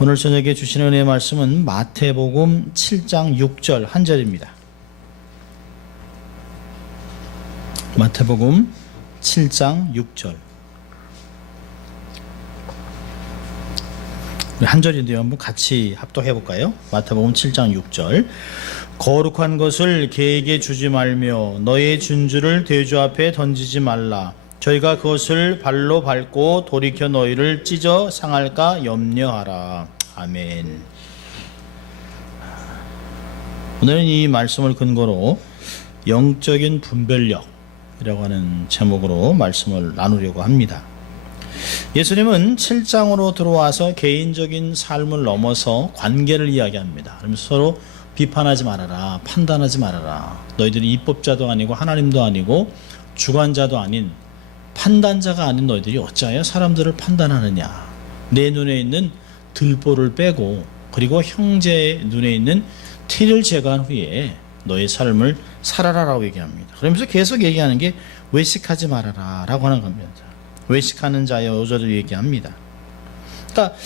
오늘 저녁에 주시는 은혜의 말씀은 마태복음 7장 6절 한 절입니다. 마태복음 7장 6절. 한 절인데요. 한번 같이 합독해 볼까요? 마태복음 7장 6절. 거룩한 것을 개에게 주지 말며 너의 준주를 대주 앞에 던지지 말라. 저희가 그것을 발로 밟고 돌이켜 너희를 찢어 상할까 염려하라. 아멘. 오늘은 이 말씀을 근거로 영적인 분별력이라고 하는 제목으로 말씀을 나누려고 합니다. 예수님은 7장으로 들어와서 개인적인 삶을 넘어서 관계를 이야기합니다. 그러면서 서로 비판하지 말아라, 판단하지 말아라. 너희들이 입법자도 아니고 하나님도 아니고 주관자도 아닌 판단자가 아닌 너희들이 어찌하여 사람들을 판단하느냐. 내 눈에 있는 들보를 빼고 그리고 형제의 눈에 있는 티를 제거한 후에 너의 삶을 살아라라고 얘기합니다. 그러면서 계속 얘기하는 게 외식하지 말아라 라고 하는 겁니다. 외식하는 자의 어조를 얘기합니다. 그러니까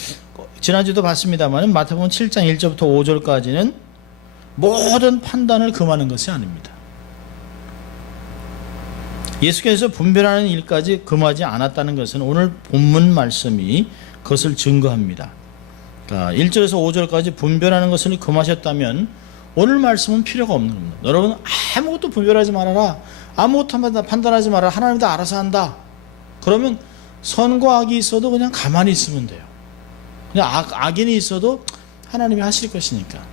지난주도 봤습니다만 마태복음 7장 1절부터 5절까지는 모든 판단을 금하는 것이 아닙니다. 예수께서 분별하는 일까지 금하지 않았다는 것은 오늘 본문 말씀이 그것을 증거합니다. 그러니까 1절에서 5절까지 분별하는 것을 금하셨다면 오늘 말씀은 필요가 없는 겁니다. 여러분 아무것도 분별하지 말아라. 아무것도 판단하지 말아라. 하나님 다 알아서 한다. 그러면 선과 악이 있어도 그냥 가만히 있으면 돼요. 그냥 악인이 있어도 하나님이 하실 것이니까.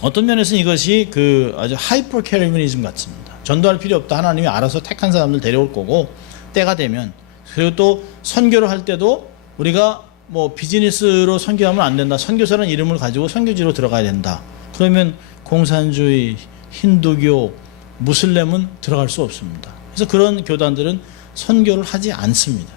어떤 면에서는 이것이 아주 하이퍼 캐리미니즘 같습니다. 전도할 필요 없다. 하나님이 알아서 택한 사람들 데려올 거고 때가 되면. 그리고 또 선교를 할 때도 우리가 비즈니스로 선교하면 안 된다. 선교사라는 이름을 가지고 선교지로 들어가야 된다. 그러면 공산주의, 힌두교, 무슬림은 들어갈 수 없습니다. 그래서 그런 교단들은 선교를 하지 않습니다.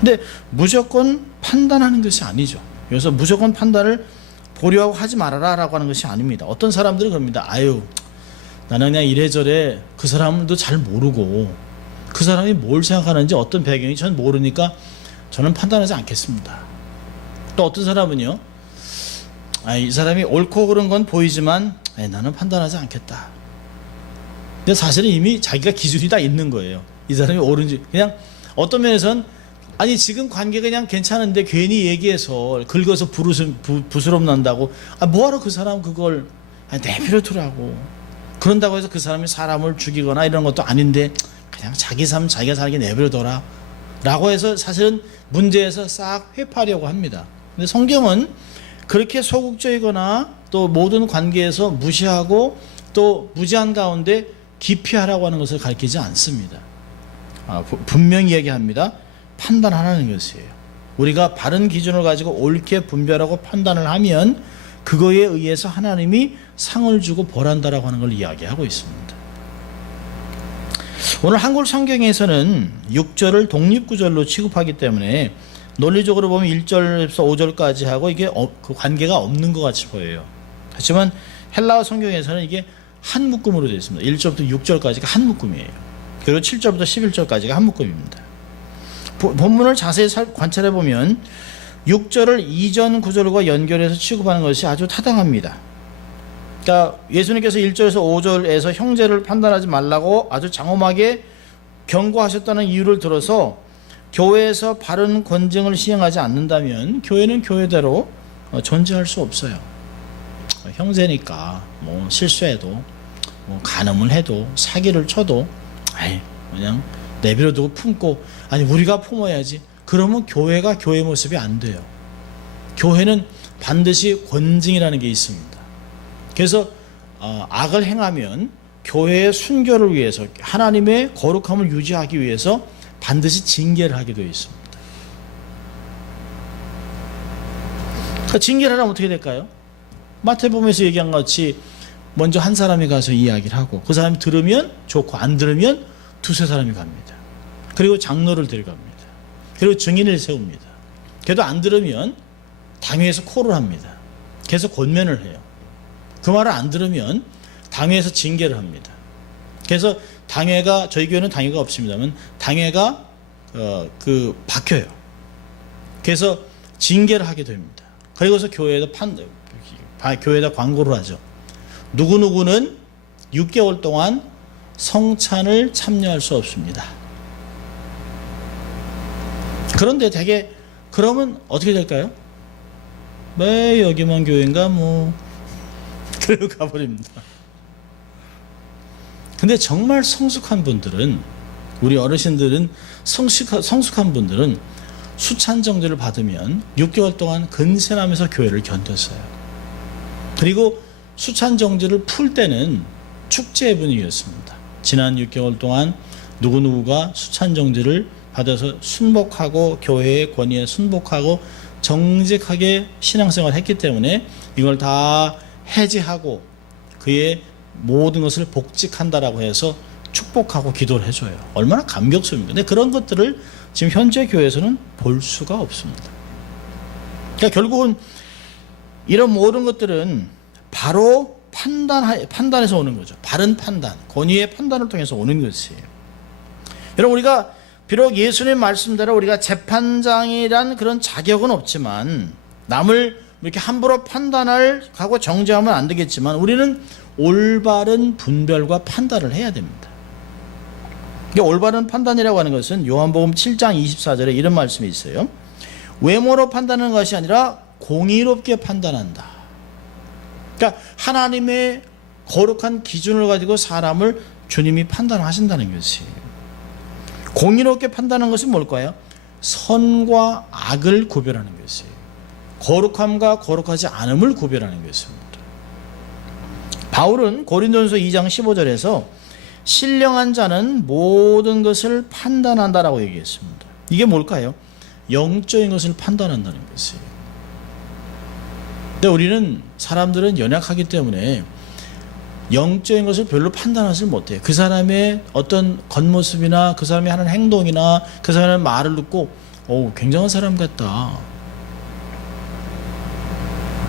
근데 무조건 판단하는 것이 아니죠. 그래서 무조건 판단을 보류하고 하지 말아라 라고 하는 것이 아닙니다. 어떤 사람들은 그럽니다. 나는 그냥 이래저래 그 사람도 잘 모르고 그 사람이 뭘 생각하는지 어떤 배경인지 전 모르니까 저는 판단하지 않겠습니다. 또 어떤 사람은요, 이 사람이 옳고 그른 건 보이지만 나는 판단하지 않겠다. 근데 사실은 이미 자기가 기준이 다 있는 거예요. 이 사람이 옳은지. 그냥 어떤 면에서는 지금 관계가 그냥 괜찮은데 괜히 얘기해서 긁어서 부스럼 난다고 뭐하러 그 사람 그걸 내버려두라고. 그런다고 해서 그 사람이 사람을 죽이거나 이런 것도 아닌데 그냥 자기 삶 자기가 살게 내버려둬라 라고 해서 사실은 문제에서 싹 회피하려고 합니다. 근데 성경은 그렇게 소극적이거나 또 모든 관계에서 무시하고 또 무지한 가운데 기피하라고 하는 것을 가르치지 않습니다. 분명히 얘기합니다. 판단하라는 것이에요. 우리가 바른 기준을 가지고 옳게 분별하고 판단을 하면 그거에 의해서 하나님이 상을 주고 벌한다라고 하는 걸 이야기하고 있습니다. 오늘 한글 성경에서는 6절을 독립구절로 취급하기 때문에 논리적으로 보면 1절에서 5절까지 하고 이게 그 관계가 없는 것 같이 보여요. 하지만 헬라어 성경에서는 이게 한 묶음으로 되어 있습니다. 1절부터 6절까지가 한 묶음이에요. 그리고 7절부터 11절까지가 한 묶음입니다. 본문을 자세히 관찰해 보면 6절을 이전 구절과 연결해서 취급하는 것이 아주 타당합니다. 그러니까 예수님께서 1절에서 5절에서 형제를 판단하지 말라고 아주 장엄하게 경고하셨다는 이유를 들어서 교회에서 바른 권징을 시행하지 않는다면 교회는 교회대로 존재할 수 없어요. 형제니까 실수해도 간음을 해도 사기를 쳐도 그냥 내버려두고 품고 우리가 품어야지. 그러면 교회가 교회 모습이 안 돼요. 교회는 반드시 권징이라는 게 있습니다. 그래서 악을 행하면 교회의 순결을 위해서 하나님의 거룩함을 유지하기 위해서 반드시 징계를 하게 되어 있습니다. 그러니까 징계를 하려면 어떻게 될까요? 마태복음에서 얘기한 것 같이 먼저 한 사람이 가서 이야기를 하고 그 사람이 들으면 좋고 안 들으면 두세 사람이 갑니다. 그리고 장로를 데려갑니다. 그리고 증인을 세웁니다. 그래도 안 들으면 당회에서 콜을 합니다. 계속 권면을 해요. 그 말을 안 들으면 당회에서 징계를 합니다. 그래서 당회가, 저희 교회는 당회가 없습니다만 당회가 바뀌어요. 그래서 징계를 하게 됩니다. 그리고서 교회에다 광고를 하죠. 누구누구는 6개월 동안 성찬을 참여할 수 없습니다. 그런데 되게 그러면 어떻게 될까요? 왜 여기만 교회인가 뭐 그러고 가버립니다. 근데 정말 성숙한 분들은, 우리 어르신들은 성숙한 분들은 수찬정제를 받으면 6개월 동안 근신하면서 교회를 견뎠어요. 그리고 수찬정제를 풀 때는 축제의 분위기였습니다. 지난 6개월 동안 누구누구가 수찬정제를 받아서 순복하고 교회의 권위에 순복하고 정직하게 신앙생활을 했기 때문에 이걸 다 해지하고 그의 모든 것을 복직한다라고 해서 축복하고 기도를 해줘요. 얼마나 감격스럽습니까? 근데 그런 것들을 지금 현재 교회에서는 볼 수가 없습니다. 그러니까 결국은 이런 모든 것들은 바로 판단에서 오는 거죠. 바른 판단, 권위의 판단을 통해서 오는 것이에요. 여러분, 우리가 비록 예수님 말씀대로 우리가 재판장이란 그런 자격은 없지만, 남을 이렇게 함부로 판단하고 정죄하면 안 되겠지만, 우리는 올바른 분별과 판단을 해야 됩니다. 올바른 판단이라고 하는 것은 요한복음 7장 24절에 이런 말씀이 있어요. 외모로 판단하는 것이 아니라 공의롭게 판단한다. 그러니까 하나님의 거룩한 기준을 가지고 사람을 주님이 판단하신다는 것이에요. 공의롭게 판단하는 것은 뭘까요? 선과 악을 구별하는 것이에요. 거룩함과 거룩하지 않음을 구별하는 것입니다. 바울은 고린도전서 2장 15절에서 신령한 자는 모든 것을 판단한다라고 얘기했습니다. 이게 뭘까요? 영적인 것을 판단한다는 것이에요. 근데 우리는, 사람들은 연약하기 때문에 영적인 것을 별로 판단하지 못해요. 그 사람의 어떤 겉모습이나 그 사람이 하는 행동이나 그 사람의 말을 듣고 굉장한 사람 같다.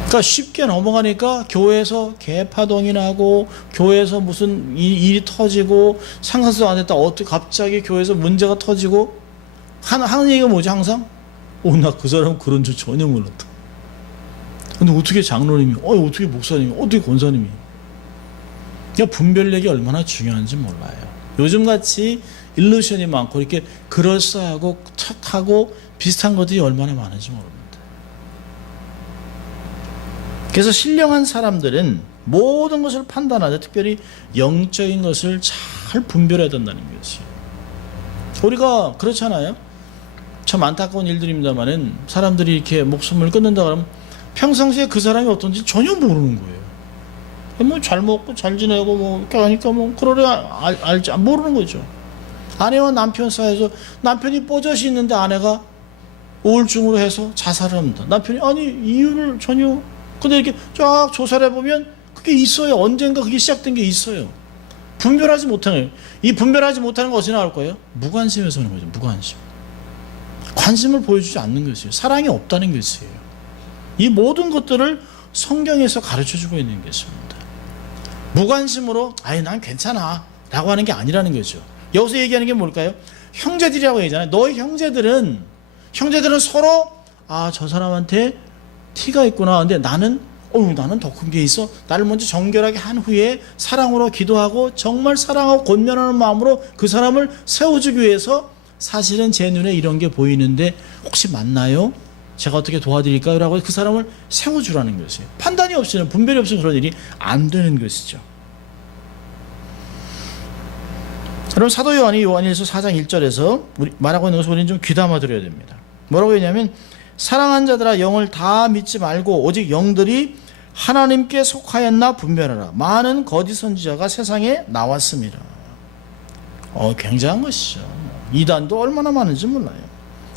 그러니까 쉽게 넘어가니까 교회에서 개파동이 나고 교회에서 무슨 일이 터지고 상상도 안 했다. 어떻게 갑자기 교회에서 문제가 터지고 하는 얘기가 뭐지 항상? 나 그 사람 그런 줄 전혀 몰랐다. 근데 어떻게 장로님이, 어떻게 목사님이, 어떻게 권사님이. 그러니까 분별력이 얼마나 중요한지 몰라요. 요즘같이 일루션이 많고 이렇게 그럴싸하고 착하고 비슷한 것들이 얼마나 많은지 모릅니다. 그래서 신령한 사람들은 모든 것을 판단하되 특별히 영적인 것을 잘 분별해야 된다는 것이에요. 우리가 그렇잖아요. 참 안타까운 일들입니다만은 사람들이 이렇게 목숨을 끊는다 그러면 평상시에 그 사람이 어떤지 전혀 모르는 거예요. 뭐 잘 먹고 잘 지내고 뭐 이렇게 하니까 뭐 그러려 알지 모르는 거죠. 아내와 남편 사이에서 남편이 뽀젓이 있는데 아내가 우울증으로 해서 자살을 합니다. 남편이 이유를 전혀, 근데 이렇게 쫙 조사를 해보면 그게 있어요. 언젠가 그게 시작된 게 있어요. 분별하지 못하는 거예요. 이 분별하지 못하는 거 어디서 나올 거예요? 무관심에서 오는 거죠. 무관심. 관심을 보여주지 않는 것이에요. 사랑이 없다는 것이에요. 이 모든 것들을 성경에서 가르쳐주고 있는 것입니다. 무관심으로 난 괜찮아 라고 하는 게 아니라는 거죠. 여기서 얘기하는 게 뭘까요? 형제들이라고 얘기하잖아요. 너희 형제들은 서로 저 사람한테 티가 있구나. 근데 나는 더 큰 게 있어. 나를 먼저 정결하게 한 후에 사랑으로 기도하고 정말 사랑하고 권면하는 마음으로 그 사람을 세워주기 위해서, 사실은 제 눈에 이런 게 보이는데 혹시 맞나요? 제가 어떻게 도와드릴까요? 라고 그 사람을 세워주라는 것이에요. 판단이 없이는, 분별이 없이는 그런 일이 안 되는 것이죠. 여러분, 사도 요한이 요한일서 4장 1절에서 말하고 있는 것을 우리는 좀 귀담아 들어야 됩니다. 뭐라고 했냐면, 사랑한 자들아 영을 다 믿지 말고 오직 영들이 하나님께 속하였나 분별하라. 많은 거짓 선지자가 세상에 나왔습니다. 굉장한 것이죠. 이단도 얼마나 많은지 몰라요.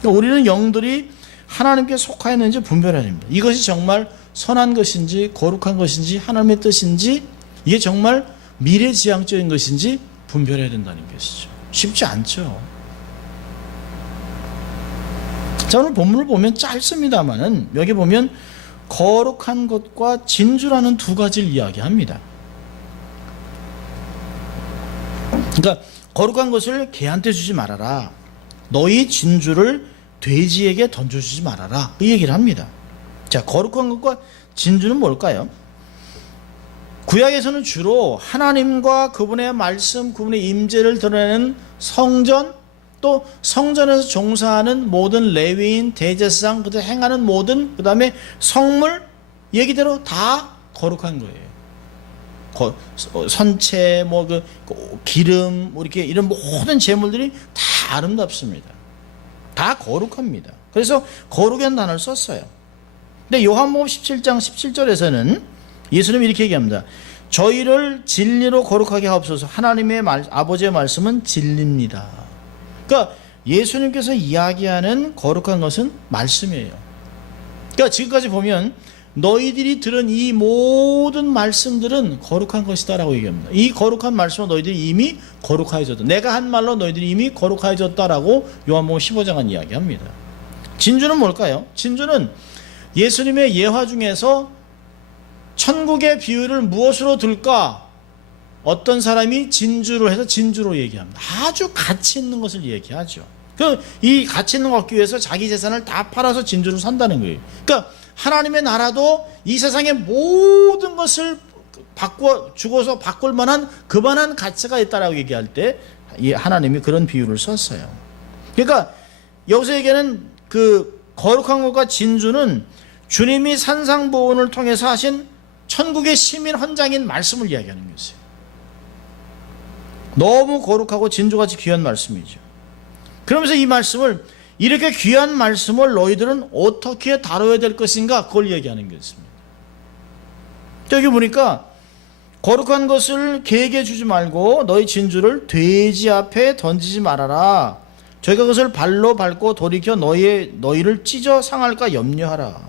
우리는 영들이 하나님께 속하였는지 분별해야 됩니다. 이것이 정말 선한 것인지 거룩한 것인지 하나님의 뜻인지, 이게 정말 미래지향적인 것인지 분별해야 된다는 것이죠. 쉽지 않죠. 자, 오늘 본문을 보면 짧습니다만은 여기 보면 거룩한 것과 진주라는 두 가지를 이야기합니다. 그러니까 거룩한 것을 개한테 주지 말아라. 너희 진주를 돼지에게 던져주지 말아라. 이 얘기를 합니다. 자, 거룩한 것과 진주는 뭘까요? 구약에서는 주로 하나님과 그분의 말씀, 그분의 임재를 드러내는 성전, 또 성전에서 종사하는 모든 레위인, 대제사장, 그들 행하는 모든, 그 다음에 성물, 얘기대로 다 거룩한 거예요. 선체, 기름, 이렇게 이런 모든 제물들이 다 아름답습니다. 다 거룩합니다. 그래서 거룩이라는 단어를 썼어요. 근데 요한복음 17장 17절에서는 예수님이 이렇게 얘기합니다. 저희를 진리로 거룩하게 하옵소서. 하나님의 아버지의 말씀은 진리입니다. 그러니까 예수님께서 이야기하는 거룩한 것은 말씀이에요. 그러니까 지금까지 보면 너희들이 들은 이 모든 말씀들은 거룩한 것이다라고 얘기합니다. 이 거룩한 말씀은 너희들이 이미 거룩하여졌다. 내가 한 말로 너희들이 이미 거룩하여졌다라고 요한복음 15장은 이야기합니다. 진주는 뭘까요? 진주는 예수님의 예화 중에서 천국의 비유를 무엇으로 들까? 어떤 사람이 진주를 해서 진주로 얘기합니다. 아주 가치 있는 것을 얘기하죠. 이 가치 있는 거 얻기 위해서 자기 재산을 다 팔아서 진주를 산다는 거예요. 그러니까 하나님의 나라도 이 세상의 모든 것을 주고서 바꿀 만한 그만한 가치가 있다라고 얘기할 때 하나님이 그런 비유를 썼어요. 그러니까 여기서 얘기하는 그 거룩한 것과 진주는 주님이 산상보훈을 통해서 하신 천국의 시민 헌장인 말씀을 이야기하는 것이에요. 너무 거룩하고 진주같이 귀한 말씀이죠. 그러면서 이 말씀을, 이렇게 귀한 말씀을 너희들은 어떻게 다뤄야 될 것인가, 그걸 얘기하는 것입니다. 여기 보니까 거룩한 것을 개에게 주지 말고 너희 진주를 돼지 앞에 던지지 말아라. 저희가 그것을 발로 밟고 돌이켜 너희를 찢어 상할까 염려하라.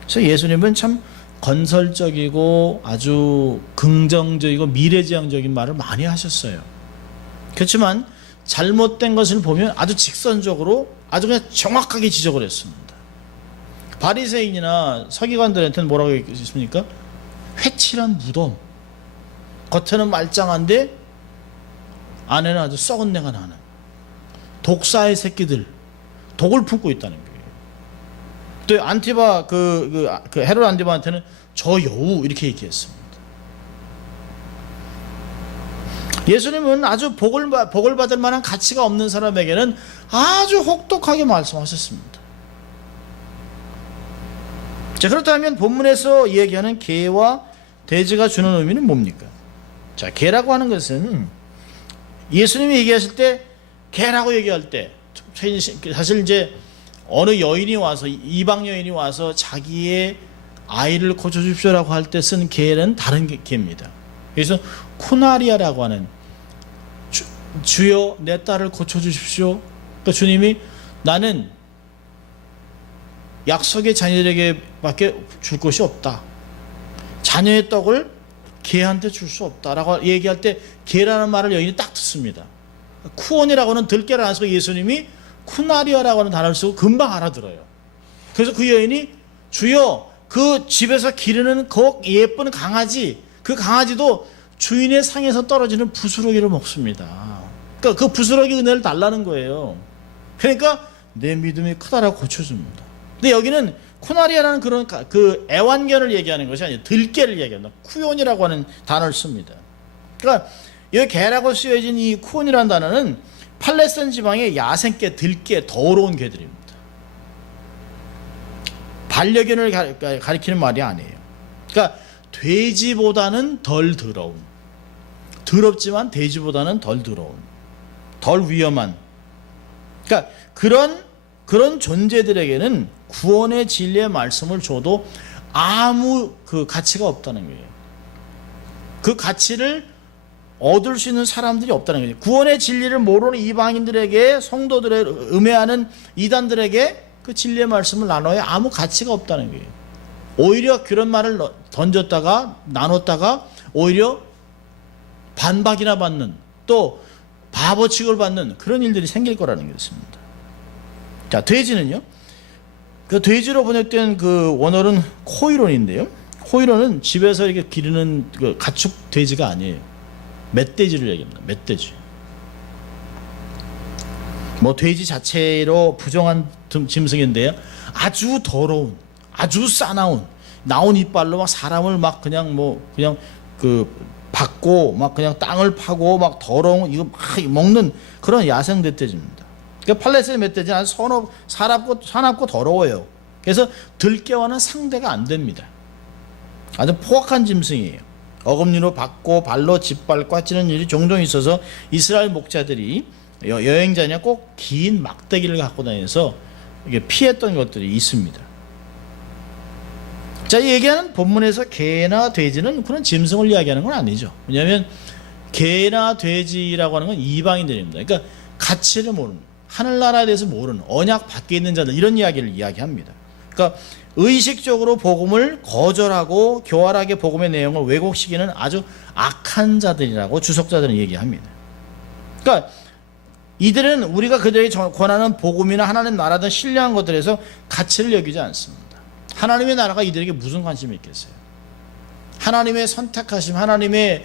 그래서 예수님은 참 건설적이고 아주 긍정적이고 미래지향적인 말을 많이 하셨어요. 그렇지만 잘못된 것을 보면 아주 직선적으로 아주 그냥 정확하게 지적을 했습니다. 바리새인이나 서기관들한테는 뭐라고 했습니까? 회칠한 무덤, 겉에는 말짱한데 안에는 아주 썩은 내가 나는 독사의 새끼들, 독을 품고 있다는 거예요. 또 안티바 헤롯 안티바한테는 저 여우, 이렇게 얘기했습니다. 예수님은 아주 복을 받을 만한 가치가 없는 사람에게는 아주 혹독하게 말씀하셨습니다. 자, 그렇다면 본문에서 얘기하는 개와 돼지가 주는 의미는 뭡니까? 자, 개라고 하는 것은 예수님이 얘기하실 때, 개라고 얘기할 때 사실 이제 어느 여인이 와서, 이방 여인이 와서 자기의 아이를 고쳐주십시오라고 할 때 쓴 개는 다른 개입니다. 그래서 쿠나리아라고 하는, 주여 내 딸을 고쳐주십시오. 그러니까 주님이 나는 약속의 자녀들에게 밖에 줄 것이 없다. 자녀의 떡을 개한테 줄 수 없다라고 얘기할 때 개라는 말을 여인이 딱 듣습니다. 쿠온이라고 하는 들깨를 안 쓰고 예수님이 쿠나리아라고 하는 단어를 쓰고 금방 알아들어요. 그래서 그 여인이 주여 그 집에서 기르는 그 예쁜 강아지, 그 강아지도 주인의 상에서 떨어지는 부스러기를 먹습니다. 그러니까 그 부스러기 은혜를 달라는 거예요. 그러니까 내 믿음이 크다라고 고쳐줍니다. 근데 여기는 쿠나리아라는 그런 그 애완견을 얘기하는 것이 아니에요. 들깨를 얘기합니다. 쿠온이라고 하는 단어를 씁니다. 그러니까 여기 개라고 쓰여진 이 쿠온이라는 단어는 팔레스타인 지방의 야생개, 들깨, 더러운 개들입니다. 반려견을 가리키는 말이 아니에요. 그러니까 돼지보다는 덜 더러운, 더럽지만 돼지보다는 덜 더러운, 덜 위험한, 그러니까 그런 존재들에게는 구원의 진리의 말씀을 줘도 아무 그 가치가 없다는 거예요. 그 가치를 얻을 수 있는 사람들이 없다는 거예요. 구원의 진리를 모르는 이방인들에게, 성도들의 음해하는 이단들에게 그 진리의 말씀을 나눠야 아무 가치가 없다는 거예요. 오히려 그런 말을 던졌다가 나눴다가 오히려 반박이나 받는, 또 바보 취급을 받는 그런 일들이 생길 거라는 것입니다. 자, 돼지는요, 그 돼지로 번역된 그 원어는 코이론인데요, 코이론은 집에서 이렇게 기르는 그 가축 돼지가 아니에요. 멧돼지를 얘기합니다. 멧돼지. 뭐 돼지 자체로 부정한 짐승인데요. 아주 더러운, 아주 싸나운, 나온 이빨로 막 사람을 막 그냥 받고 막 그냥 땅을 파고 막 더러운 이거 막 먹는 그런 야생 멧돼지입니다. 그러니까 팔레스타인 멧돼지는 아주 사납고 더러워요. 그래서 들깨와는 상대가 안 됩니다. 아주 포악한 짐승이에요. 어금니로 받고 발로 짓밟고 찌는 일이 종종 있어서 이스라엘 목자들이 여행자냐 꼭 긴 막대기를 갖고 다니면서 이게 피했던 것들이 있습니다. 자, 이 얘기하는 본문에서 개나 돼지는 그런 짐승을 이야기하는 건 아니죠. 왜냐하면 개나 돼지라고 하는 건 이방인들입니다. 그러니까 가치를 모르는, 하늘나라에 대해서 모르는, 언약 밖에 있는 자들, 이런 이야기를 이야기합니다. 그러니까 의식적으로 복음을 거절하고 교활하게 복음의 내용을 왜곡시키는 아주 악한 자들이라고 주석자들은 얘기합니다. 그러니까 이들은 우리가 그들에게 권하는 복음이나 하나님 나라 등 신령한 것들에서 가치를 여기지 않습니다. 하나님의 나라가 이들에게 무슨 관심이 있겠어요? 하나님의 선택하심, 하나님의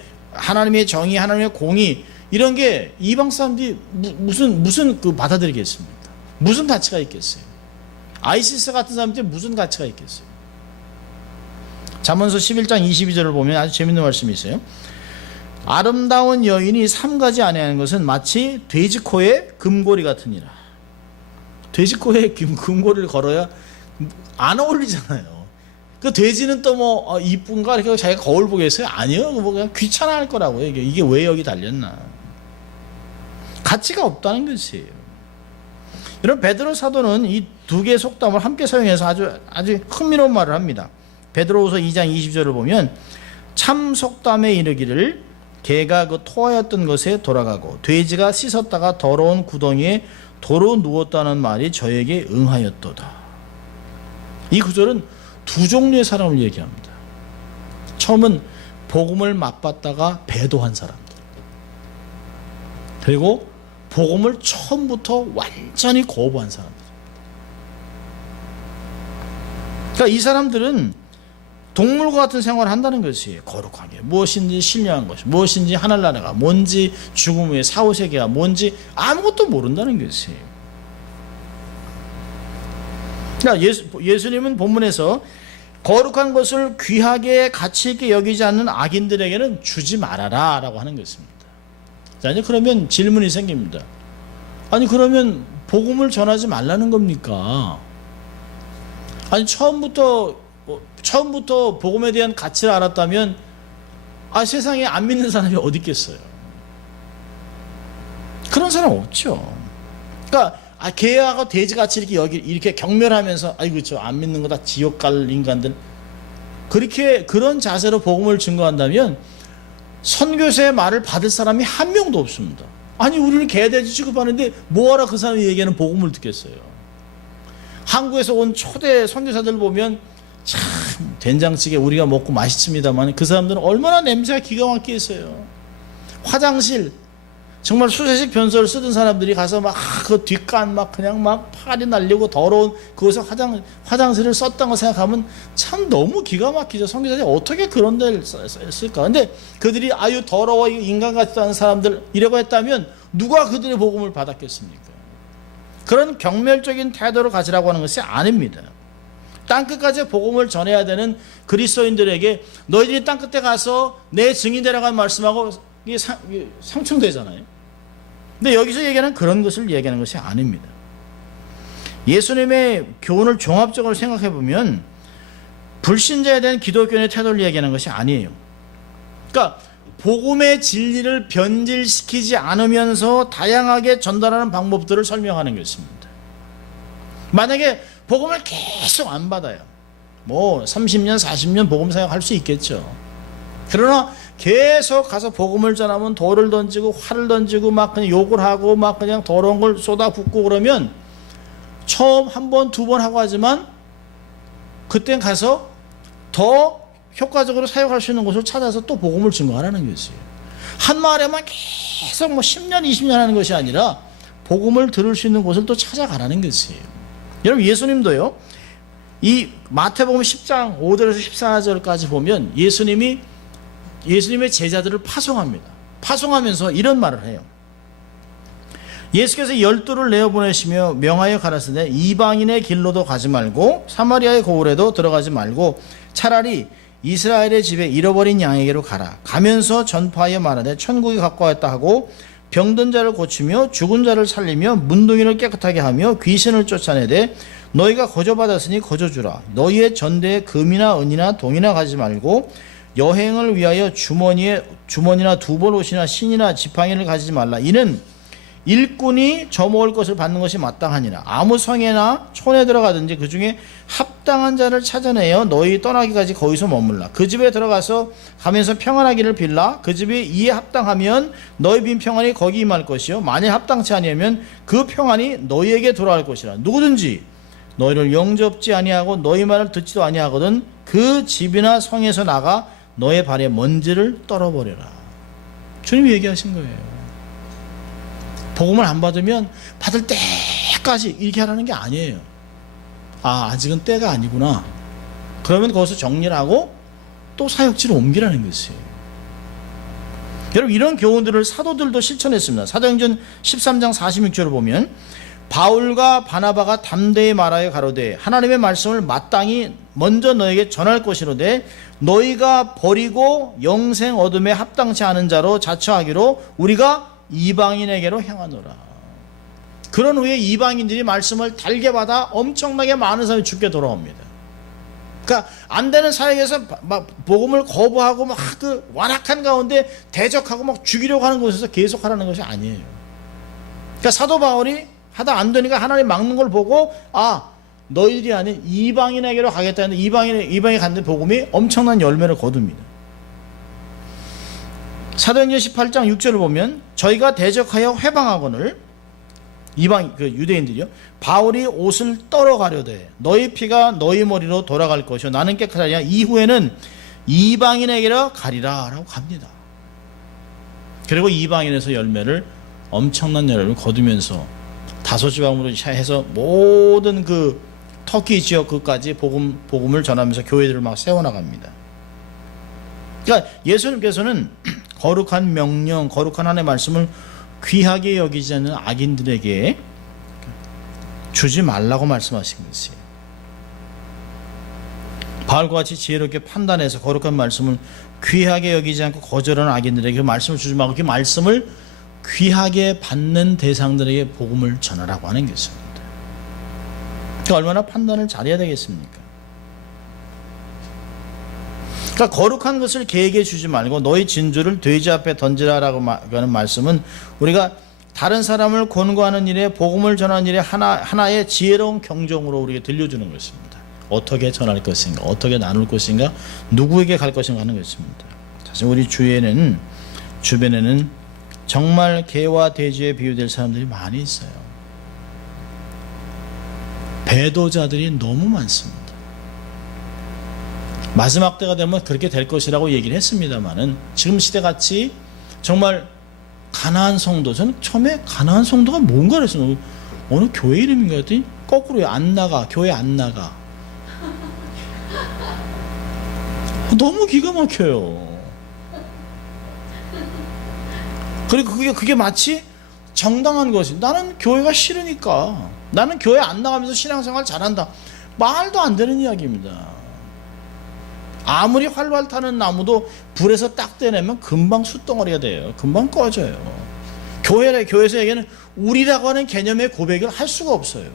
정의, 하나님의 공의, 이런 게 이방 사람들이 무슨 받아들이겠습니까? 무슨 가치가 있겠어요? 아이시스 같은 사람들이 무슨 가치가 있겠어요? 잠언서 11장 22절을 보면 아주 재밌는 말씀이 있어요. 아름다운 여인이 삼가지 아니하는 것은 마치 돼지 코에 금고리 같으니라. 돼지 코에 금고리를 걸어야 안 어울리잖아요. 그 돼지는 또 뭐 이쁜가 이렇게 자기가 거울 보겠어요? 아니요. 뭐 그냥 귀찮아할 거라고요. 이게 왜 여기 달렸나? 가치가 없다는 것이에요. 이런 베드로 사도는 이 두 개의 속담을 함께 사용해서 아주 흥미로운 말을 합니다. 베드로후서 2장 20절을 보면 참 속담에 이르기를 개가 그 토하였던 것에 돌아가고 돼지가 씻었다가 더러운 구덩이에 도로 누웠다는 말이 저에게 응하였도다. 이 구절은 두 종류의 사람을 얘기합니다. 처음은 복음을 맛봤다가 배도한 사람들, 그리고 복음을 처음부터 완전히 거부한 사람들. 그러니까 이 사람들은 동물과 같은 생활을 한다는 것이 거룩하게 무엇인지 신령한 것이 무엇인지 하늘나라가 뭔지 죽음 후의 사후세계가 뭔지 아무것도 모른다는 것이에요. 그러니까 예수님은 본문에서 거룩한 것을 귀하게 가치 있게 여기지 않는 악인들에게는 주지 말아라 라고 하는 것입니다. 자, 이제 그러면 질문이 생깁니다. 아니 그러면 복음을 전하지 말라는 겁니까? 아니 처음부터 복음에 대한 가치를 알았다면 세상에 안 믿는 사람이 어디 있겠어요? 그런 사람 없죠. 그러니까 개하고 돼지같이 이렇게 경멸하면서 아이고 저 안 믿는 거다 지옥 갈 인간들, 그런 자세로 복음을 증거한다면 선교사의 말을 받을 사람이 한 명도 없습니다. 아니 우리를 개돼지 취급하는데 뭐하러 그 사람이 얘기하는 복음을 듣겠어요? 한국에서 온 초대 선교사들 보면 참 된장찌개 우리가 먹고 맛있습니다만 그 사람들은 얼마나 냄새가 기가 막히겠어요. 화장실 정말 수세식 변소를 쓰던 사람들이 가서 막 그 뒷간 막 그냥 막 팔이 날리고 더러운 그곳에 화장실을 썼다고 생각하면 참 너무 기가 막히죠. 선교사들이 어떻게 그런 데를 쓸까? 근데 그들이 아유 더러워 인간 같지도 않은 사람들 이라고 했다면 누가 그들의 복음을 받았겠습니까? 그런 경멸적인 태도를 가지라고 하는 것이 아닙니다. 땅끝까지 복음을 전해야 되는 그리스도인들에게 너희들이 땅끝에 가서 내 증인되라고 말씀하고 이게 상충되잖아요. 근데 여기서 얘기하는 그런 것을 얘기하는 것이 아닙니다. 예수님의 교훈을 종합적으로 생각해 보면 불신자에 대한 기독교인의 태도를 얘기하는 것이 아니에요. 그러니까 복음의 진리를 변질시키지 않으면서 다양하게 전달하는 방법들을 설명하는 것입니다. 만약에 복음을 계속 안 받아요. 뭐 30년, 40년 복음 사역할 수 있겠죠. 그러나 계속 가서 복음을 전하면 돌을 던지고 활을 던지고 막 그냥 욕을 하고 막 그냥 더러운 걸 쏟아붓고 그러면 처음 한 번, 두 번 하고 하지만 그땐 가서 더 효과적으로 사역할 수 있는 곳을 찾아서 또 복음을 증거하라는 것이에요. 한 마을에만 계속 뭐 10년, 20년 하는 것이 아니라 복음을 들을 수 있는 곳을 또 찾아가라는 것이에요. 여러분 예수님도요. 이 마태복음 10장 5절에서 14절까지 보면 예수님의 제자들을 파송합니다. 파송하면서 이런 말을 해요. 예수께서 12를 내어보내시며 명하여 가라사대 이방인의 길로도 가지 말고 사마리아의 고을에도 들어가지 말고 차라리 이스라엘의 집에 잃어버린 양에게로 가라. 가면서 전파하여 말하되 천국이 가까웠다 하고 병든 자를 고치며 죽은 자를 살리며 문둥이를 깨끗하게 하며 귀신을 쫓아내되 너희가 거저받았으니 거저주라. 너희의 전대에 금이나 은이나 동이나 가지 말고 여행을 위하여 주머니나 두벌 옷이나 신이나 지팡이를 가지지 말라. 이는 일꾼이 저먹을 것을 받는 것이 마땅하니라. 아무 성에나 촌에 들어가든지 그 중에 합당한 자를 찾아내어 너희 떠나기까지 거기서 머물라. 그 집에 들어가서 가면서 평안하기를 빌라. 그 집이 이에 합당하면 너희 빈 평안이 거기 임할 것이요 만일 합당치 아니하면 그 평안이 너희에게 돌아갈 것이라. 누구든지 너희를 영접지 아니하고 너희 말을 듣지도 아니하거든 그 집이나 성에서 나가 너의 발에 먼지를 떨어버려라. 주님이 얘기하신 거예요. 복음을 안 받으면 받을 때까지 이렇게 하라는 게 아니에요. 아직은 때가 아니구나. 그러면 거기서 정리를 하고 또 사역지로 옮기라는 것이에요. 여러분 이런 교훈들을 사도들도 실천했습니다. 사도행전 13장 46절을 보면 바울과 바나바가 담대히 말하여 가로되 하나님의 말씀을 마땅히 먼저 너에게 전할 것이로되 너희가 버리고 영생 얻음에 합당치 않은 자로 자처하기로 우리가 이방인에게로 향하노라. 그런 후에 이방인들이 말씀을 달게 받아 엄청나게 많은 사람이 죽게 돌아옵니다. 그러니까 안 되는 사역에서 막 복음을 거부하고 막 그 완악한 가운데 대적하고 막 죽이려고 하는 곳에서 계속 하라는 것이 아니에요. 그러니까 사도 바울이 하다 안 되니까 하나님 막는 걸 보고 너희들이 아닌 이방인에게로 가겠다는데 이방이 갔는데 복음이 엄청난 열매를 거둡니다. 사도행전 18장 6절을 보면 저희가 대적하여 회방하거늘 유대인들이요 바울이 옷을 떨어가려되 너희 피가 너희 머리로 돌아갈 것이요 나는 깨끗하냐 이후에는 이방인에게로 가리라 라고 갑니다. 그리고 이방인에서 엄청난 열매를 거두면서 다소지방으로 해서 모든 그 터키 지역 끝까지 복음을 전하면서 교회들을 막 세워나갑니다. 그러니까 예수님께서는 거룩한 명령, 거룩한 하나님의 말씀을 귀하게 여기지 않는 악인들에게 주지 말라고 말씀하신 것이에요. 바울과 같이 지혜롭게 판단해서 거룩한 말씀을 귀하게 여기지 않고 거절하는 악인들에게 그 말씀을 주지 말고 그 말씀을 귀하게 받는 대상들에게 복음을 전하라고 하는 것입니다. 그러니까 얼마나 판단을 잘해야 되겠습니까? 그러니까 거룩한 것을 개에게 주지 말고 너희 진주를 돼지 앞에 던지라라고 하는 말씀은 우리가 다른 사람을 권고하는 일에 복음을 전하는 일에 하나의 지혜로운 경종으로 우리에게 들려주는 것입니다. 어떻게 전할 것인가, 어떻게 나눌 것인가, 누구에게 갈 것인가 하는 것입니다. 사실 우리 주변에는 정말 개와 돼지에 비유될 사람들이 많이 있어요. 배도자들이 너무 많습니다. 마지막 때가 되면 그렇게 될 것이라고 얘기를 했습니다만은 지금 시대같이 정말 가나안 성도, 저는 처음에 가나안 성도가 뭔가 그랬어요. 어느 교회 이름인가 했더니 거꾸로 안 나가, 교회 안 나가. 너무 기가 막혀요. 그리고 그게 마치 정당한 것이 나는 교회가 싫으니까 나는 교회 안 나가면서 신앙생활 잘한다. 말도 안 되는 이야기입니다. 아무리 활활 타는 나무도 불에서 딱 떼내면 금방 숯덩어리가 돼요. 금방 꺼져요. 교회에서 얘기하는 우리라고 하는 개념의 고백을 할 수가 없어요.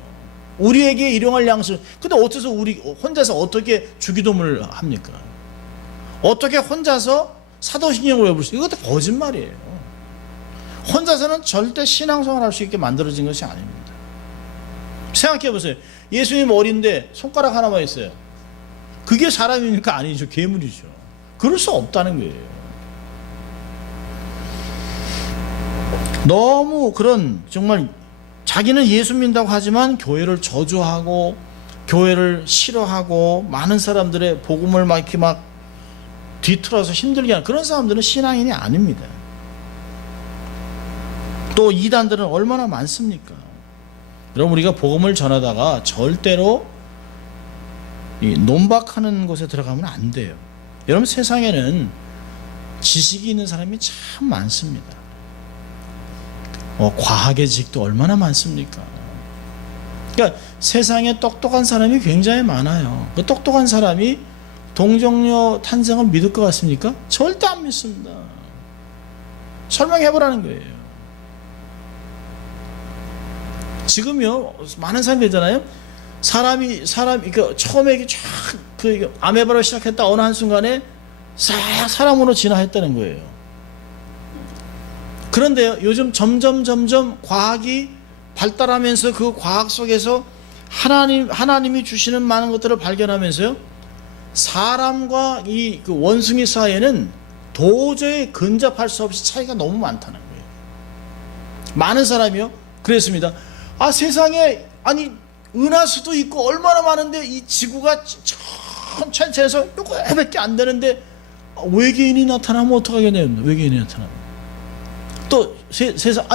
우리에게 일용할 양식. 근데 어째서 우리 혼자서 어떻게 주기도문을 합니까? 어떻게 혼자서 사도신경을 외울 수 있어요? 이것도 거짓말이에요. 혼자서는 절대 신앙생활 할 수 있게 만들어진 것이 아닙니다. 생각해 보세요. 예수님 어린데 손가락 하나만 있어요. 그게 사람입니까? 아니죠. 괴물이죠. 그럴 수 없다는 거예요. 너무 그런 정말 자기는 예수 믿는다고 하지만 교회를 저주하고 교회를 싫어하고 많은 사람들의 복음을 막 이렇게 막 뒤틀어서 힘들게 하는 그런 사람들은 신앙인이 아닙니다. 또 이단들은 얼마나 많습니까? 여러분 우리가 복음을 전하다가 절대로 이 논박하는 곳에 들어가면 안 돼요. 여러분 세상에는 지식이 있는 사람이 참 많습니다. 과학의 지식도 얼마나 많습니까? 그러니까 세상에 똑똑한 사람이 굉장히 많아요. 그 똑똑한 사람이 동정녀 탄생을 믿을 것 같습니까? 절대 안 믿습니다. 설명해보라는 거예요. 지금요, 많은 사람이 있잖아요. 사람이, 그 처음에 아메바로 시작했다 어느 한순간에 싹 사람으로 진화했다는 거예요. 그런데요, 요즘 점점 과학이 발달하면서 그 과학 속에서 하나님이 주시는 많은 것들을 발견하면서요, 사람과 그 원숭이 사이에는 도저히 근접할 수 없이 차이가 너무 많다는 거예요. 많은 사람이요, 그랬습니다. 세상에, 은하수도 있고 얼마나 많은데 이 지구가 천천히해서 요거밖에 안 되는데 외계인이 나타나면 어떡하겠냐요. 외계인이 나타나면 또 세상,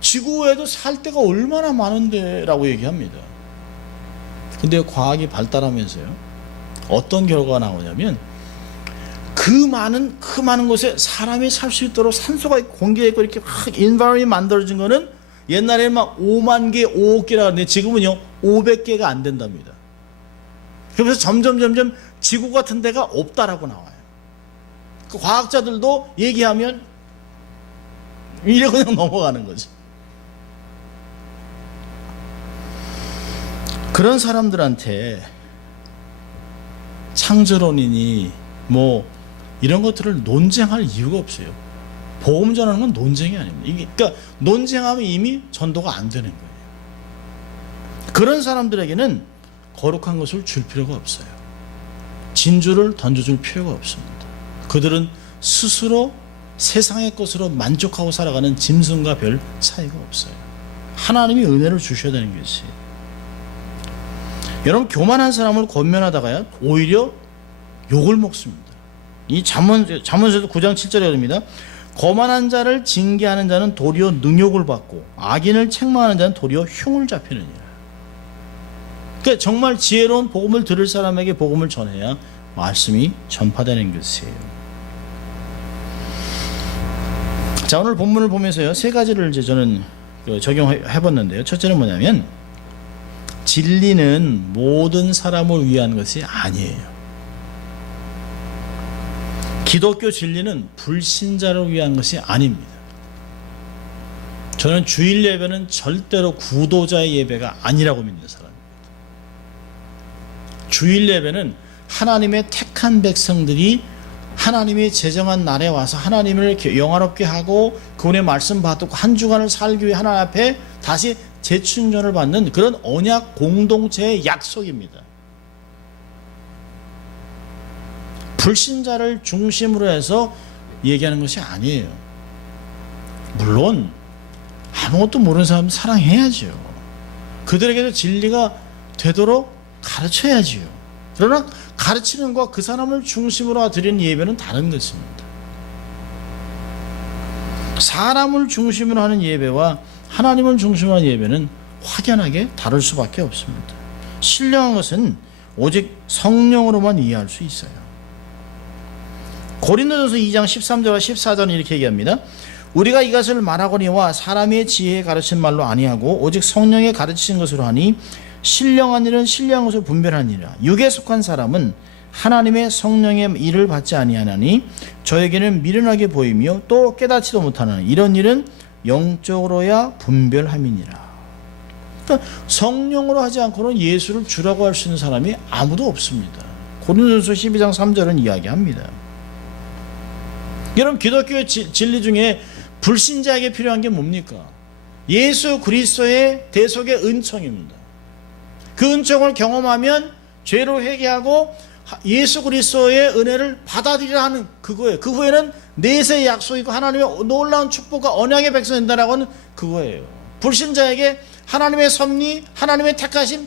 지구에도 살 데가 얼마나 많은데 라고 얘기합니다. 근데 과학이 발달하면서요, 어떤 결과가 나오냐면 그 많은 곳에 사람이 살 수 있도록 산소가 있고 공기가 있고 이렇게 인바이런이 만들어진 거는 옛날에는 막 5만 개, 5억 개라 하는데 지금은요 500개가 안 된답니다. 그래서 점점 지구 같은 데가 없다라고 나와요. 그 과학자들도 얘기하면 이래 그냥 넘어가는 거지. 그런 사람들한테 창조론이니 이런 것들을 논쟁할 이유가 없어요. 복음 전하는 건 논쟁이 아닙니다. 그러니까 논쟁하면 이미 전도가 안 되는 거예요. 그런 사람들에게는 거룩한 것을 줄 필요가 없어요. 진주를 던져줄 필요가 없습니다. 그들은 스스로 세상의 것으로 만족하고 살아가는 짐승과 별 차이가 없어요. 하나님이 은혜를 주셔야 되는 것이. 여러분, 교만한 사람을 권면하다가요 오히려 욕을 먹습니다. 이 잠언서도 9장 7절에 그럽니다. 거만한 자를 징계하는 자는 도리어 능욕을 받고 악인을 책망하는 자는 도리어 흉을 잡히느니라. 그러니까 정말 지혜로운 복음을 들을 사람에게 복음을 전해야 말씀이 전파되는 것이에요. 자, 오늘 본문을 보면서요, 세 가지를 저는 적용해 봤는데요. 첫째는 뭐냐면, 진리는 모든 사람을 위한 것이 아니에요. 기독교 진리는 불신자를 위한 것이 아닙니다. 저는 주일 예배는 절대로 구도자의 예배가 아니라고 믿는 사람입니다. 주일 예배는 하나님의 택한 백성들이 하나님이 제정한 날에 와서 하나님을 영화롭게 하고 그분의 말씀 받고 한 주간을 살기 위해 하나님 앞에 다시 재충전을 받는 그런 언약 공동체의 약속입니다. 불신자를 중심으로 해서 얘기하는 것이 아니에요. 물론 아무것도 모르는 사람 사랑해야죠. 그들에게도 진리가 되도록 가르쳐야지요. 그러나 가르치는 것과 그 사람을 중심으로 드리는 예배는 다른 것입니다. 사람을 중심으로 하는 예배와 하나님을 중심으로 하는 예배는 확연하게 다를 수밖에 없습니다. 신령한 것은 오직 성령으로만 이해할 수 있어요. 고린도전서 2장 13절과 14절은 이렇게 얘기합니다. 우리가 이것을 말하거니와 사람의 지혜에 가르친 말로 아니하고 오직 성령의 가르치신 것으로 하니 신령한 일은 신령한 것을 분별하니라. 육에 속한 사람은 하나님의 성령의 일을 받지 아니하나니 저에게는 미련하게 보이며 또 깨닫지도 못하는 이런 일은 영적으로야 분별함이니라. 그러니까 성령으로 하지 않고는 예수를 주라고 할 수 있는 사람이 아무도 없습니다. 고린도전서 12장 3절은 이야기합니다. 여러분, 기독교의 진리 중에 불신자에게 필요한 게 뭡니까? 예수 그리스도의 대속의 은총입니다. 그 은총을 경험하면 죄로 회개하고 예수 그리스도의 은혜를 받아들이라 하는 그거예요. 그 후에는 내세의 약속이고 하나님의 놀라운 축복과 언약의 백성이 된다라고 하는 그거예요. 불신자에게 하나님의 섭리, 하나님의 택하심,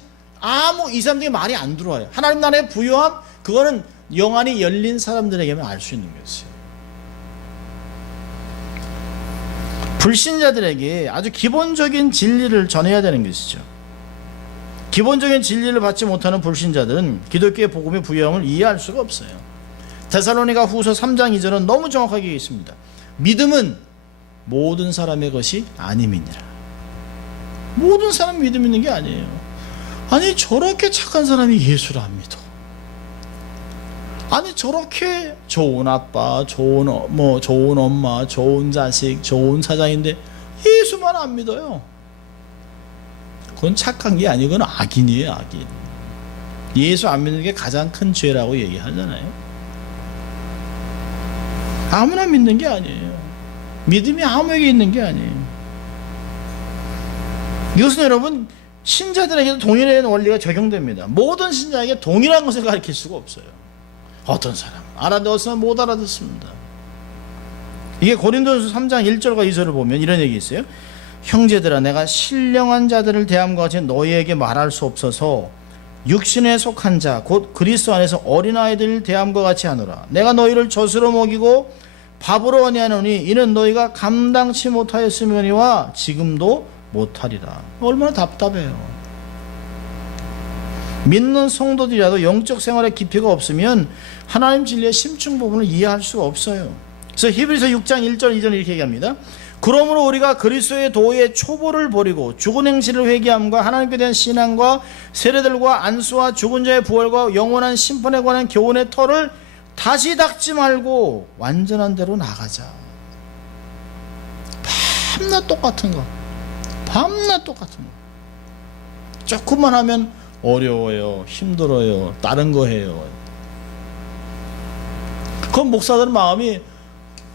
이 사람들이 말이 안 들어와요. 하나님 나라의 부요함, 그거는 영안이 열린 사람들에게만 알 수 있는 것이에요. 불신자들에게 아주 기본적인 진리를 전해야 되는 것이죠. 기본적인 진리를 받지 못하는 불신자들은 기독교의 복음의 부요함을 이해할 수가 없어요. 데살로니가 후서 3장 2절은 너무 정확하게 있습니다. 믿음은 모든 사람의 것이 아님이니라. 모든 사람이 믿음 있는 게 아니에요. 아니 저렇게 착한 사람이 예수를 안 믿어. 아니 저렇게 좋은 아빠, 좋은 엄마, 좋은 자식, 좋은 사장인데 예수만 안 믿어요. 그건 착한 게 아니고 그건 악인이에요, 악인. 예수 안 믿는 게 가장 큰 죄라고 얘기하잖아요. 아무나 믿는 게 아니에요. 믿음이 아무에게 있는 게 아니에요. 이것은 여러분 신자들에게도 동일한 원리가 적용됩니다. 모든 신자에게 동일한 것을 가르칠 수가 없어요. 어떤 사람 알아듣었으면 못 알아듣습니다. 이게 고린도전서 3장 1절과 2절을 보면 이런 얘기 있어요. 형제들아 내가 신령한 자들을 대함과 같이 너희에게 말할 수 없어서 육신에 속한 자 곧 그리스도 안에서 어린아이들 대함과 같이 하노라. 내가 너희를 젖으로 먹이고 밥으로 언니하노니 이는 너희가 감당치 못하였으며니와 지금도 못하리라. 얼마나 답답해요. 믿는 성도들이라도 영적 생활에 깊이가 없으면 하나님 진리의 심층 부분을 이해할 수가 없어요. 그래서 히브리서 6장 1절 2절 이렇게 얘기합니다. 그러므로 우리가 그리스도의 도의 초보를 버리고 죽은 행실을 회개함과 하나님께 대한 신앙과 세례들과 안수와 죽은 자의 부활과 영원한 심판에 관한 교훈의 터를 다시 닦지 말고 완전한 대로 나가자. 밤낮 똑같은 거. 밤낮 똑같은 거. 조금만 하면 어려워요, 힘들어요, 다른 거 해요. 그건 목사들 마음이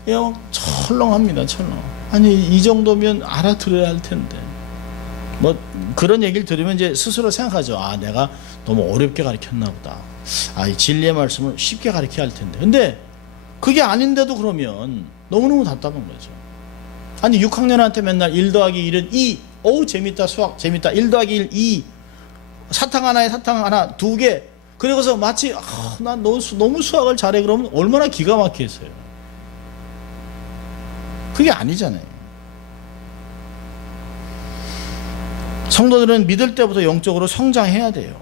그냥 철렁합니다, 철렁. 아니 이 정도면 알아들어야 할 텐데. 뭐 그런 얘기를 들으면 이제 스스로 생각하죠. 아 내가 너무 어렵게 가르쳤나 보다. 아 이 진리의 말씀을 쉽게 가르쳐야 할 텐데. 근데 그게 아닌데도 그러면 너무너무 답답한 거죠. 아니 6학년한테 맨날 1 더하기 1은 2. 어우 재밌다, 수학 재밌다. 1 더하기 1 2. 사탕 하나에 사탕 하나 2개. 그러고서 마치 난 너무 수학을 잘해 그러면 얼마나 기가 막히겠어요. 그게 아니잖아요. 성도들은 믿을 때부터 영적으로 성장해야 돼요.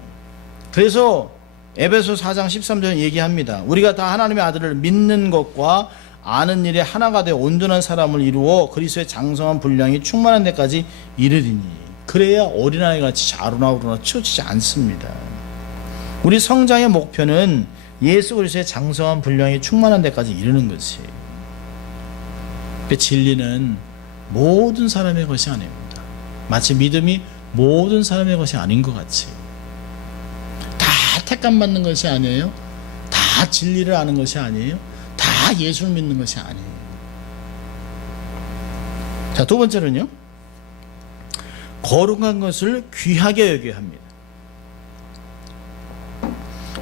그래서 에베소 4장 13절 얘기합니다. 우리가 다 하나님의 아들을 믿는 것과 아는 일에 하나가 되어 온전한 사람을 이루어 그리스도의 장성한 분량이 충만한 데까지 이르리니 그래야 어린아이같이 자루나우루나 치우치지 않습니다. 우리 성장의 목표는 예수 그리스도의 장성한 분량이 충만한 데까지 이르는 것이에요. 그 진리는 모든 사람의 것이 아닙니다. 마치 믿음이 모든 사람의 것이 아닌 것 같이 다 택감 받는 것이 아니에요. 다 진리를 아는 것이 아니에요. 다 예수를 믿는 것이 아니에요. 자, 두 번째는요. 거룩한 것을 귀하게 여겨야 합니다.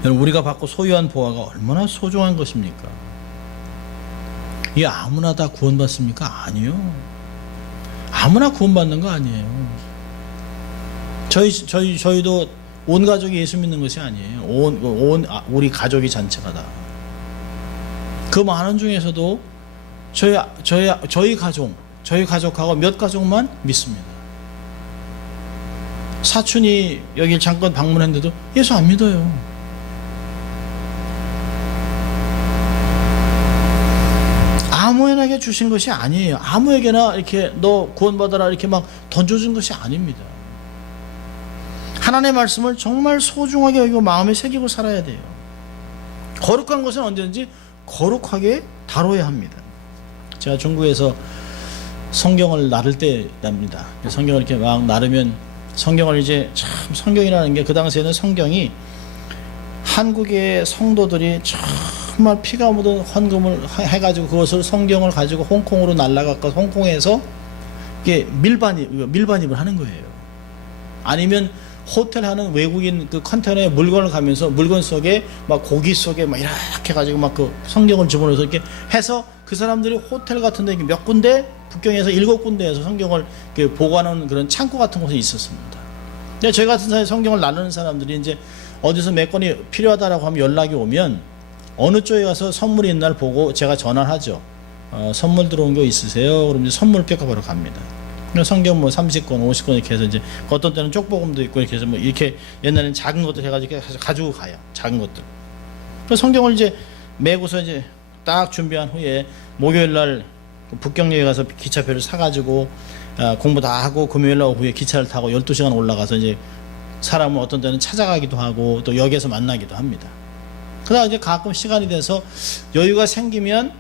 여러분 우리가 받고 소유한 보화가 얼마나 소중한 것입니까? 이게 아무나 다 구원받습니까? 아니요. 아무나 구원받는 거 아니에요. 저희도 온 가족이 예수 믿는 것이 아니에요. 우리 가족이 전체가 다. 그 많은 중에서도 저희 가족하고 몇 가족만 믿습니다. 사촌이 여기 잠깐 방문했는데도 예수 안 믿어요. 아무에게 주신 것이 아니에요. 아무에게나 이렇게 너 구원받아라 이렇게 막 던져준 것이 아닙니다. 하나님의 말씀을 정말 소중하게 여기고 마음에 새기고 살아야 돼요. 거룩한 것은 언제든지 거룩하게 다뤄야 합니다. 제가 중국에서 성경을 나를 때 납니다. 성경을 이렇게 막 나르면 성경을 이제 참 성경이라는 게 그 당시에는 성경이 한국의 성도들이 정말 피가 묻은 헌금을 해가지고 그것을 성경을 가지고 홍콩으로 날라갔고 홍콩에서 이게 밀반입을 하는 거예요. 아니면 호텔 하는 외국인 그 컨테너에 물건을 가면서 물건 속에 막 고기 속에 막 이렇게 가지고 막 그 성경을 집어넣어서 이렇게 해서 그 사람들이 호텔 같은데 몇 군데 북경에서 7군데에서 성경을 보관하는 그런 창고 같은 곳에 있었습니다. 근데 저희 같은 사람이 성경을 나누는 사람들이 이제 어디서 몇 권이 필요하다라고 하면 연락이 오면 어느 쪽에 가서 선물이 있는 날 보고 제가 전화를 하죠. 선물 들어온 거 있으세요? 그럼 이제 선물 픽업하러 갑니다. 성경 뭐 30권, 50권 이렇게 해서 이제 어떤 때는 쪽복음도 있고 이렇게 해서 뭐 이렇게 옛날에는 작은 것들 해가지고 가지고 가요. 작은 것들. 그래서 성경을 이제 메고서 이제 딱 준비한 후에 목요일 날 북경역에 가서 기차표를 사가지고 공부 다 하고 금요일 날 오후에 기차를 타고 12시간 올라가서 이제 사람을 어떤 때는 찾아가기도 하고 또 역에서 만나기도 합니다. 그러다 이제 가끔 시간이 돼서 여유가 생기면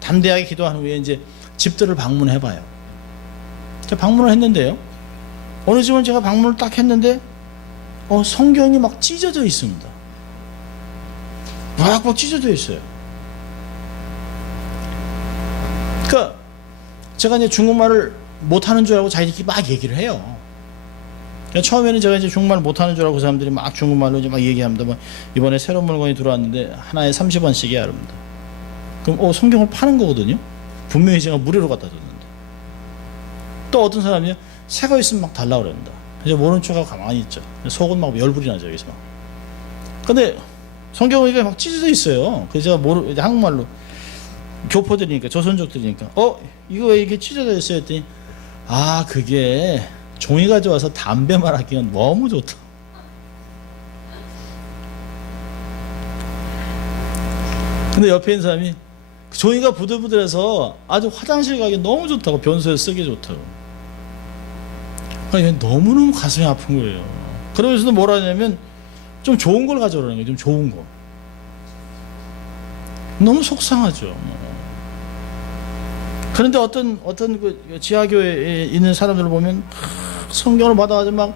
담대하게 기도한 후에 이제 집들을 방문해봐요. 제가 방문을 했는데요. 어느 집은 제가 방문을 딱 했는데 성경이 막 찢어져 있습니다. 막 찢어져 있어요. 그러니까 제가 이제 중국말을 못하는 줄 알고 자기들끼리 막 얘기를 해요. 그러니까 처음에는 제가 이제 중국말 못하는 줄 알고 그 사람들이 막 중국말로 이제 막 얘기합니다. 뭐 이번에 새로운 물건이 들어왔는데 하나에 30원씩이야 여러분들. 그럼 성경을 파는 거거든요. 분명히 제가 무료로 갖다 줬는데. 또 어떤 사람이요, 새 거 있으면 막 달라고 그럽니다. 이제 모른 척하고 가만히 있죠. 속은 막 열불이 나죠 여기서 막. 근데 성경은 이게 막 찢어져 있어요. 그래서 제가 이제 한국말로 교포들이니까, 조선족들이니까 이거 왜 이렇게 찢어져 있어요 했더니 그게 종이가 좋아서 담배 말하기가 너무 좋다. 근데 옆에 있는 사람이 종이가 부들부들해서 아주 화장실 가기 너무 좋다고, 변소에 쓰기 좋다고. 이게 너무너무 가슴이 아픈 거예요. 그러면서도 뭐라 하냐면 좀 좋은 걸 가져오라는 거예요. 좀 좋은 거. 너무 속상하죠. 그런데 어떤 그 지하교회에 있는 사람들을 보면 성경을 받아가지고 막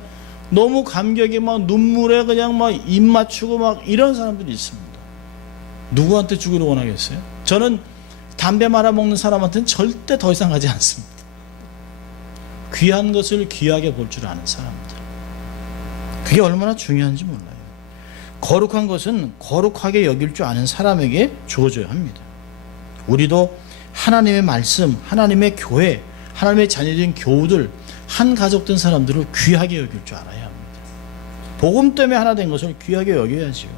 너무 감격에 막 눈물에 그냥 막 입 맞추고 막 이런 사람들이 있습니다. 누구한테 주기를 원하겠어요? 저는 담배 말아먹는 사람한테는 절대 더 이상 하지 않습니다. 귀한 것을 귀하게 볼 줄 아는 사람들. 그게 얼마나 중요한지 몰라요. 거룩한 것은 거룩하게 여길 줄 아는 사람에게 주어져야 합니다. 우리도 하나님의 말씀, 하나님의 교회, 하나님의 자녀된 교우들, 한 가족된 사람들을 귀하게 여길 줄 알아야 합니다. 복음 때문에 하나 된 것을 귀하게 여겨야지요.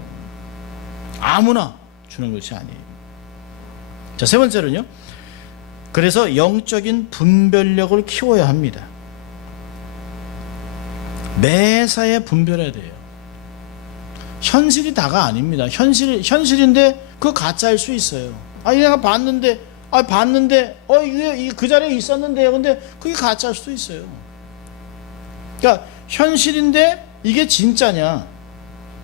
아무나 주는 것이 아니에요. 자, 세 번째는요. 그래서 영적인 분별력을 키워야 합니다. 매사에 분별해야 돼요. 현실이 다가 아닙니다. 현실인데 그거 가짜일 수 있어요. 내가 봤는데 이게 그 자리에 있었는데요. 근데 그게 가짜일 수도 있어요. 그러니까 현실인데 이게 진짜냐?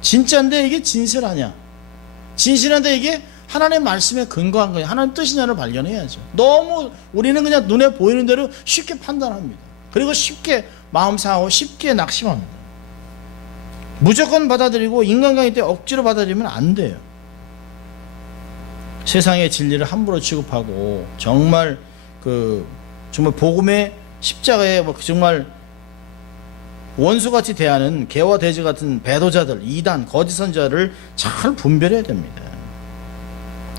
진짜인데 이게 진실하냐? 진실한데 이게 하나님의 말씀에 근거한 거냐? 하나님 뜻이냐를 발견해야죠. 너무 우리는 그냥 눈에 보이는 대로 쉽게 판단합니다. 그리고 쉽게 마음 상하고 쉽게 낙심합니다. 무조건 받아들이고 인간관계 때 억지로 받아들이면 안 돼요. 세상의 진리를 함부로 취급하고 정말 정말 복음의 십자가에 정말 원수같이 대하는 개와 돼지 같은 배도자들, 이단, 거짓 선자를 잘 분별해야 됩니다.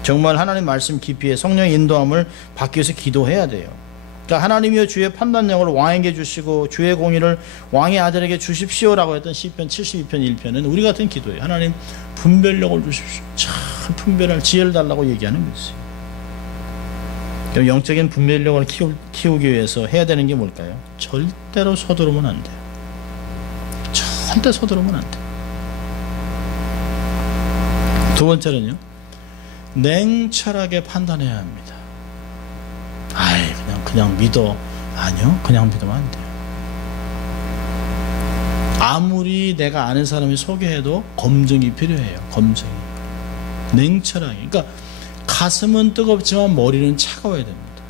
정말 하나님 말씀 깊이에 성령의 인도함을 받기 위해서 기도해야 돼요. 그러니까 하나님이여 주의 판단력을 왕에게 주시고 주의 공의를 왕의 아들에게 주십시오라고 했던 시편 72편 1편은 우리 같은 기도예요. 하나님 분별력을 주십시오. 잘 분별할 지혜를 달라고 얘기하는 것이에요. 그럼 영적인 분별력을 키우기 위해서 해야 되는 게 뭘까요? 절대로 서두르면 안 돼요. 절대 서두르면 안 돼요. 두 번째는요. 냉철하게 판단해야 합니다. 그냥 믿어. 아니요. 그냥 믿으면 안 돼요. 아무리 내가 아는 사람이 소개해도 검증이 필요해요. 검증이. 냉철하게. 그러니까 가슴은 뜨겁지만 머리는 차가워야 됩니다.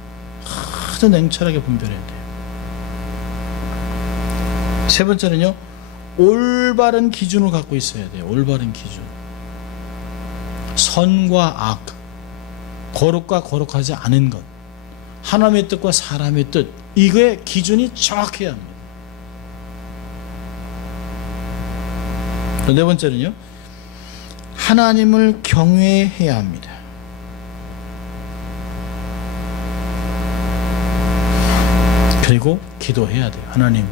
아주 냉철하게 분별해야 돼요. 세 번째는요. 올바른 기준을 갖고 있어야 돼요. 올바른 기준. 선과 악, 거룩과 거룩하지 않은 것, 하나님의 뜻과 사람의 뜻, 이거의 기준이 정확해야 합니다. 네 번째는요. 하나님을 경외해야 합니다. 그리고 기도해야 돼요. 하나님,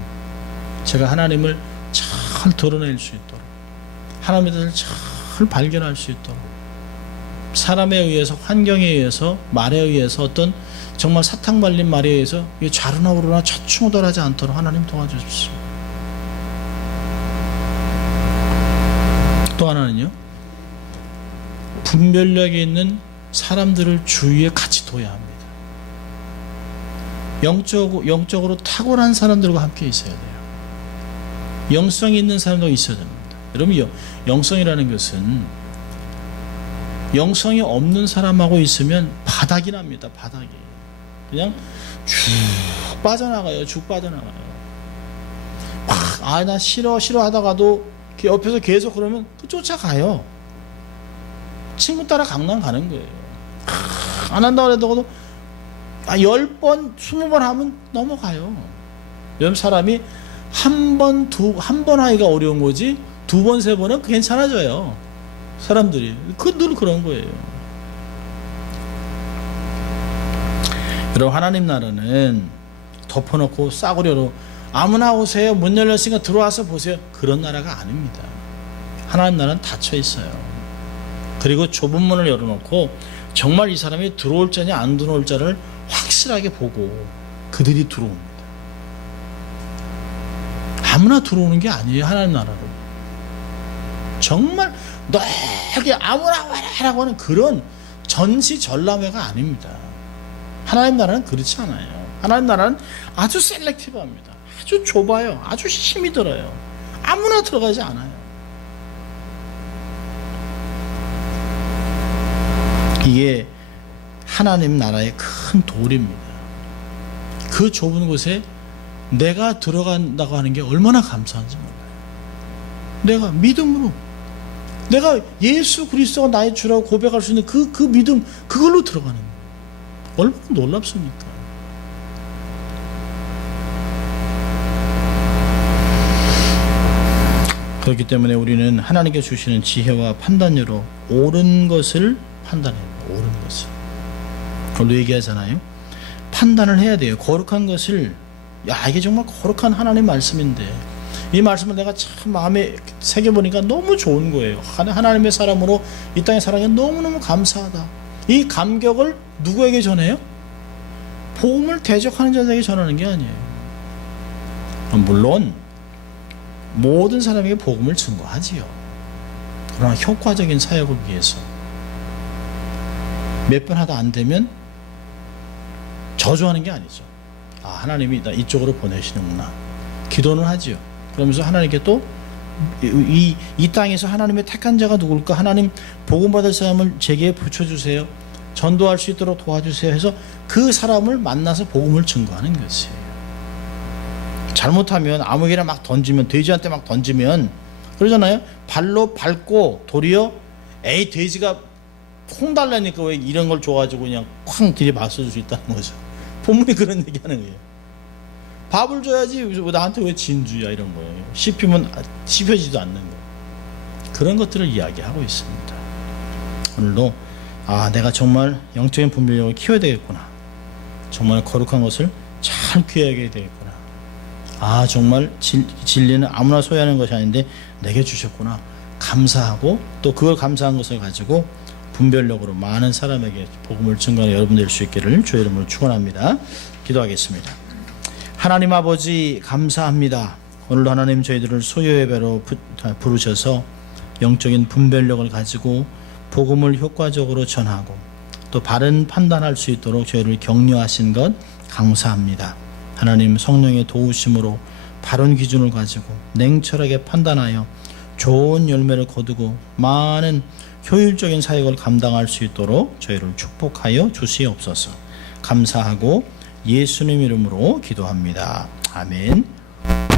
제가 하나님을 잘 드러낼 수 있도록, 하나님의 뜻을 잘 발견할 수 있도록, 사람에 의해서, 환경에 의해서, 말에 의해서, 어떤 정말 사탕 발린 말에 의해서 좌로나 우로나 좌충우돌하지 않도록 하나님 도와주십시오. 또 하나는요, 분별력이 있는 사람들을 주위에 같이 둬야 합니다. 영적으로 탁월한 사람들과 함께 있어야 돼요. 영성이 있는 사람도 있어야 됩니다. 여러분, 영성이라는 것은 영성이 없는 사람하고 있으면 바닥이 납니다. 바닥이. 그냥 쭉 빠져나가요. 쭉 빠져나가요. 나 싫어 하다가도 옆에서 계속 그러면 쫓아가요. 친구 따라 강남 가는 거예요. 안 한다고 해도 10번, 20번 하면 넘어가요. 여러분, 사람이 한 번 하기가 어려운 거지, 2번, 3번은 괜찮아져요. 사람들이. 늘 그런 거예요. 여러분, 하나님 나라는 덮어놓고 싸구려로 아무나 오세요, 문 열렸으니까 들어와서 보세요, 그런 나라가 아닙니다. 하나님 나라는 닫혀 있어요. 그리고 좁은 문을 열어놓고 정말 이 사람이 들어올 자냐 안 들어올 자를 확실하게 보고 그들이 들어옵니다. 아무나 들어오는 게 아니에요. 하나님 나라로 정말 너에게 아무나 와라라고 하는 그런 전시전람회가 아닙니다. 하나님 나라는 그렇지 않아요. 하나님 나라는 아주 셀렉티브합니다. 아주 좁아요. 아주 힘이 들어요. 아무나 들어가지 않아요. 이게 하나님 나라의 큰 도리입니다. 그 좁은 곳에 내가 들어간다고 하는 게 얼마나 감사한지 몰라요. 내가 믿음으로, 내가 예수 그리스도가 나의 주라고 고백할 수 있는 그 믿음, 그걸로 들어가는 거예요. 얼마나 놀랍습니까? 그렇기 때문에 우리는 하나님께 주시는 지혜와 판단으로 옳은 것을 판단해야 돼요. 옳은 것을. 오늘 얘기하잖아요. 판단을 해야 돼요. 거룩한 것을, 이게 정말 거룩한 하나님 말씀인데 이 말씀을 내가 참 마음에 새겨보니까 너무 좋은 거예요. 하나님의 사람으로 이 땅에 살아가기 너무너무 감사하다. 이 감격을 누구에게 전해요? 복음을 대적하는 자들에게 전하는 게 아니에요. 물론 모든 사람에게 복음을 증거하지요. 그러나 효과적인 사역을 위해서 몇 번 하다 안 되면 저주하는 게 아니죠. 하나님이 나 이쪽으로 보내시는구나. 기도는 하지요. 그러면서 하나님께 또 이 땅에서 하나님의 택한 자가 누굴까? 하나님 복음 받을 사람을 제게 붙여주세요. 전도할 수 있도록 도와주세요. 해서 그 사람을 만나서 복음을 증거하는 것이에요. 잘못하면 아무에게나 막 던지면, 돼지한테 막 던지면 그러잖아요. 발로 밟고 도리어 돼지가 콩 달라니까 왜 이런 걸 줘가지고 그냥 쾅 들이박숴줄 수 있다는 거죠. 본문이 그런 얘기하는 거예요. 밥을 줘야지 나한테 왜 진주야 이런 거예요. 씹히면 씹혀지도 않는 거예요. 그런 것들을 이야기하고 있습니다. 오늘도 내가 정말 영적인 분별력을 키워야 되겠구나. 정말 거룩한 것을 잘 귀하게 되겠구나. 정말 진리는 아무나 소유하는 것이 아닌데 내게 주셨구나. 감사하고 또 그걸 감사한 것을 가지고 분별력으로 많은 사람에게 복음을 증거하는 여러분 될 수 있기를 주의 이름으로 축원합니다. 기도하겠습니다. 하나님 아버지 감사합니다. 오늘도 하나님 저희들을 소유의 배로 부르셔서 영적인 분별력을 가지고 복음을 효과적으로 전하고 또 바른 판단할 수 있도록 저희를 격려하신 것 감사합니다. 하나님 성령의 도우심으로 바른 기준을 가지고 냉철하게 판단하여 좋은 열매를 거두고 많은 효율적인 사역을 감당할 수 있도록 저희를 축복하여 주시옵소서. 감사하고 예수님 이름으로 기도합니다. 아멘.